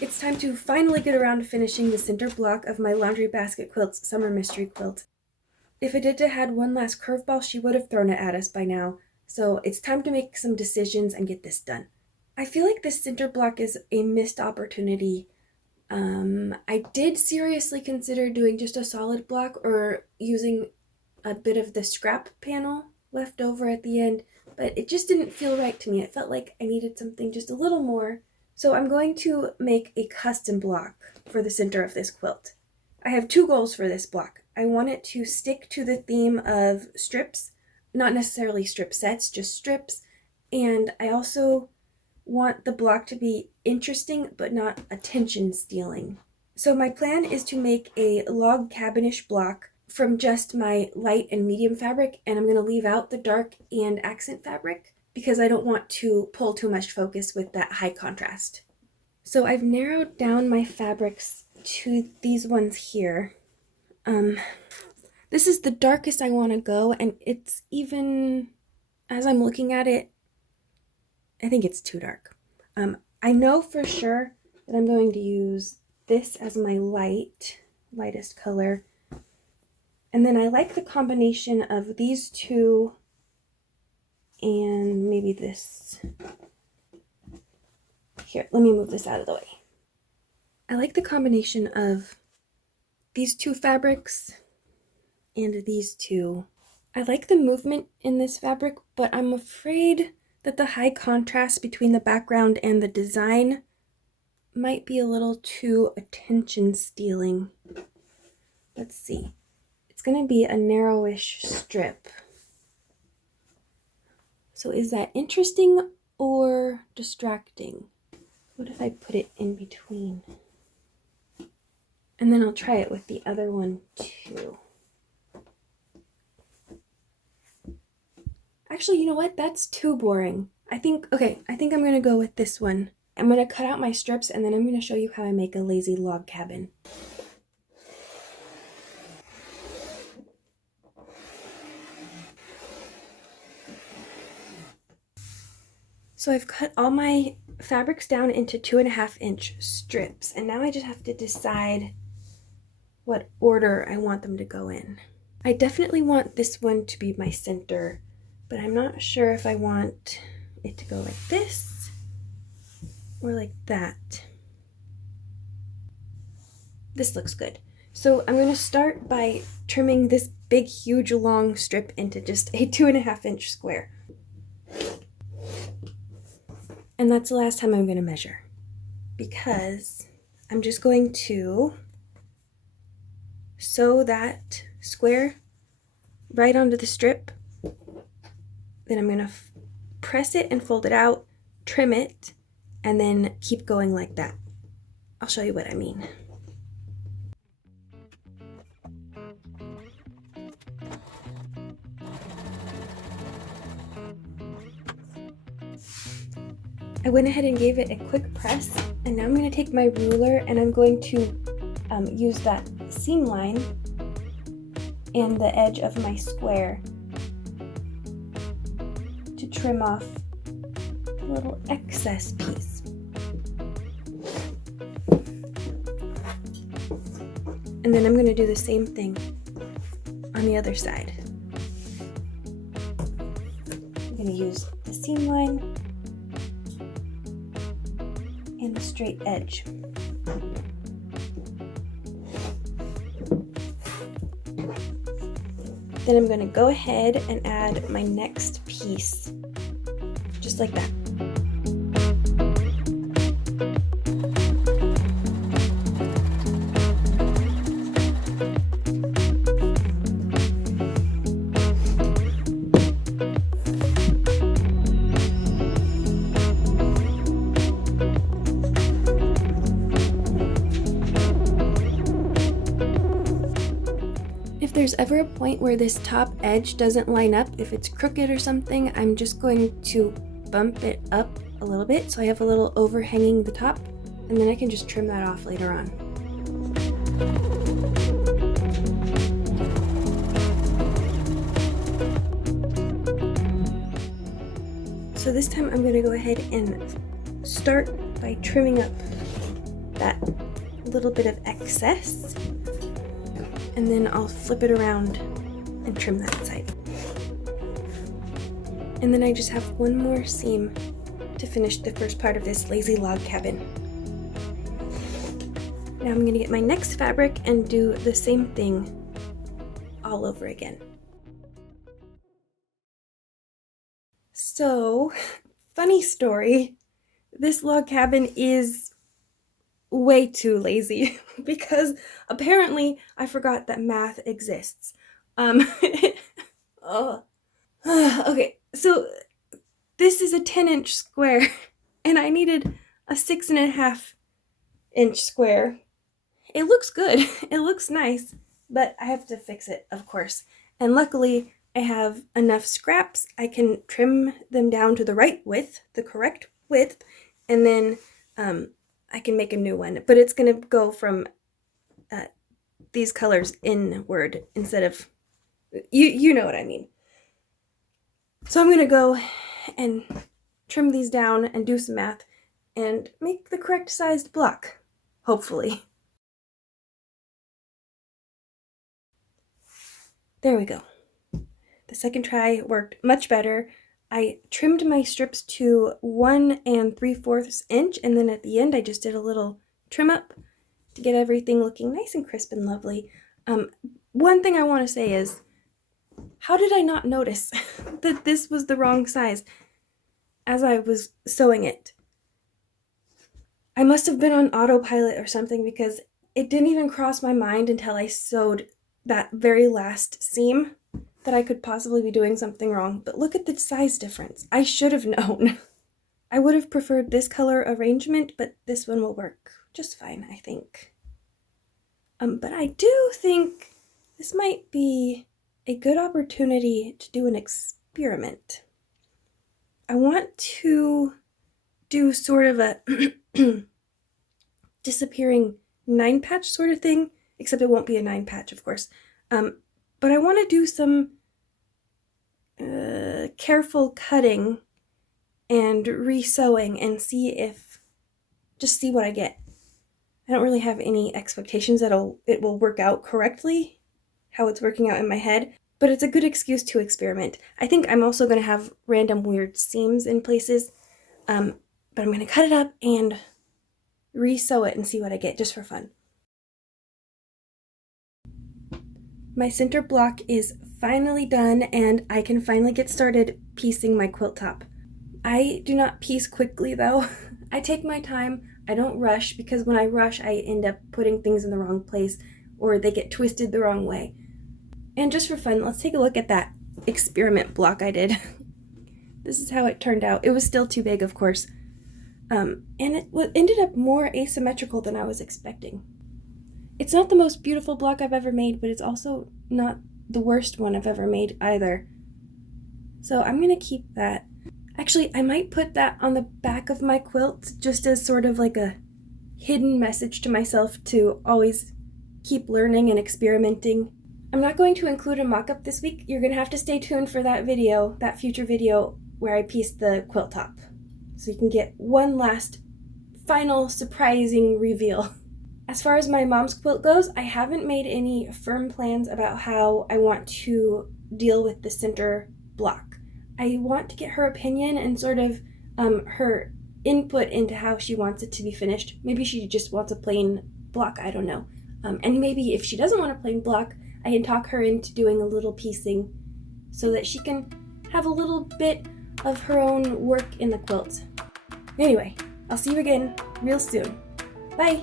It's time to finally get around to finishing the center block of my laundry basket quilt's Summer Mystery Quilt. If Aditya had one last curveball, she would have thrown it at us by now, so it's time to make some decisions and get this done. I feel like this center block is a missed opportunity. I did seriously consider doing just a solid block or using a bit of the scrap panel left over at the end, but it just didn't feel right to me. It felt like I needed something just a little more. So I'm going to make a custom block for the center of this quilt. I have two goals for this block. I want it to stick to the theme of strips, not necessarily strip sets, just strips. And I also want the block to be interesting but not attention stealing. So my plan is to make a log cabinish block from just my light and medium fabric, and I'm going to leave out the dark and accent fabric because I don't want to pull too much focus with that high contrast. So I've narrowed down my fabrics to these ones here. This is the darkest I want to go, and it's even, as I'm looking at it, I think it's too dark. I know for sure that I'm going to use this as my lightest color. And then I like the combination of these two and maybe this. Here, let me move this out of the way. I like the combination of these two fabrics and these two. I like the movement in this fabric, but I'm afraid that the high contrast between the background and the design might be a little too attention stealing. Let's see. It's going to be a narrowish strip. So is that interesting or distracting? What if I put it in between? And then I'll try it with the other one too. Actually, you know what? That's too boring. I think I'm going to go with this one. I'm going to cut out my strips and then I'm going to show you how I make a lazy log cabin. So I've cut all my fabrics down into 2.5-inch strips, and now I just have to decide what order I want them to go in. I definitely want this one to be my center, but I'm not sure if I want it to go like this or like that. This looks good. So I'm going to start by trimming this big, huge, long strip into just a 2.5-inch square. And that's the last time I'm going to measure, because I'm just going to sew that square right onto the strip. Then I'm going to press it and fold it out, trim it, and then keep going like that. I'll show you what I mean. I went ahead and gave it a quick press, and now I'm going to take my ruler and I'm going to use that seam line and the edge of my square to trim off a little excess piece. And then I'm going to do the same thing on the other side. I'm going to use the seam line and the straight edge. Then I'm going to go ahead and add my next piece, just like that. If there's ever a point where this top edge doesn't line up, if it's crooked or something, I'm just going to bump it up a little bit so I have a little overhanging the top, and then I can just trim that off later on. So this time I'm going to go ahead and start by trimming up that little bit of excess. And then I'll flip it around and trim that side. And then I just have one more seam to finish the first part of this lazy log cabin. Now I'm gonna get my next fabric and do the same thing all over again. So, funny story, this log cabin is way too lazy because apparently I forgot that math exists. Oh. Okay, so this is a 10-inch square and I needed a 6.5-inch square. It looks good, it looks nice, but I have to fix it, of course. And luckily I have enough scraps. I can trim them down to the right width, the correct width, and then I can make a new one. But it's going to go from these colors inward instead of, you know what I mean. So I'm going to go and trim these down and do some math and make the correct sized block, hopefully. There we go. The second try worked much better. I trimmed my strips to 1 3/4 inch, and then at the end I just did a little trim up to get everything looking nice and crisp and lovely. One thing I want to say is, how did I not notice that this was the wrong size as I was sewing it? I must have been on autopilot or something because it didn't even cross my mind until I sewed that very last seam that I could possibly be doing something wrong. But look at the size difference. I should have known. I would have preferred this color arrangement, but this one will work just fine, I think. But I do think this might be a good opportunity to do an experiment. I want to do sort of a disappearing 9-patch sort of thing, except it won't be a 9-patch, of course. But I want to do some careful cutting and re-sewing and just see what I get. I don't really have any expectations that it will work out correctly, how it's working out in my head, but it's a good excuse to experiment. I think I'm also going to have random weird seams in places, but I'm going to cut it up and re-sew it and see what I get just for fun. My center block is finally done and I can finally get started piecing my quilt top. I do not piece quickly though. I take my time. I don't rush because when I rush I end up putting things in the wrong place or they get twisted the wrong way. And just for fun, let's take a look at that experiment block I did. This is how it turned out. It was still too big, of course. And it ended up more asymmetrical than I was expecting. It's not the most beautiful block I've ever made, but it's also not the worst one I've ever made either. So I'm going to keep that. Actually, I might put that on the back of my quilt just as sort of like a hidden message to myself to always keep learning and experimenting. I'm not going to include a mock-up this week. You're going to have to stay tuned for that video, that future video where I piece the quilt top. So you can get one last final surprising reveal. As far as my mom's quilt goes, I haven't made any firm plans about how I want to deal with the center block. I want to get her opinion and sort of her input into how she wants it to be finished. Maybe she just wants a plain block, I don't know. And maybe if she doesn't want a plain block, I can talk her into doing a little piecing so that she can have a little bit of her own work in the quilt. Anyway, I'll see you again real soon. Bye!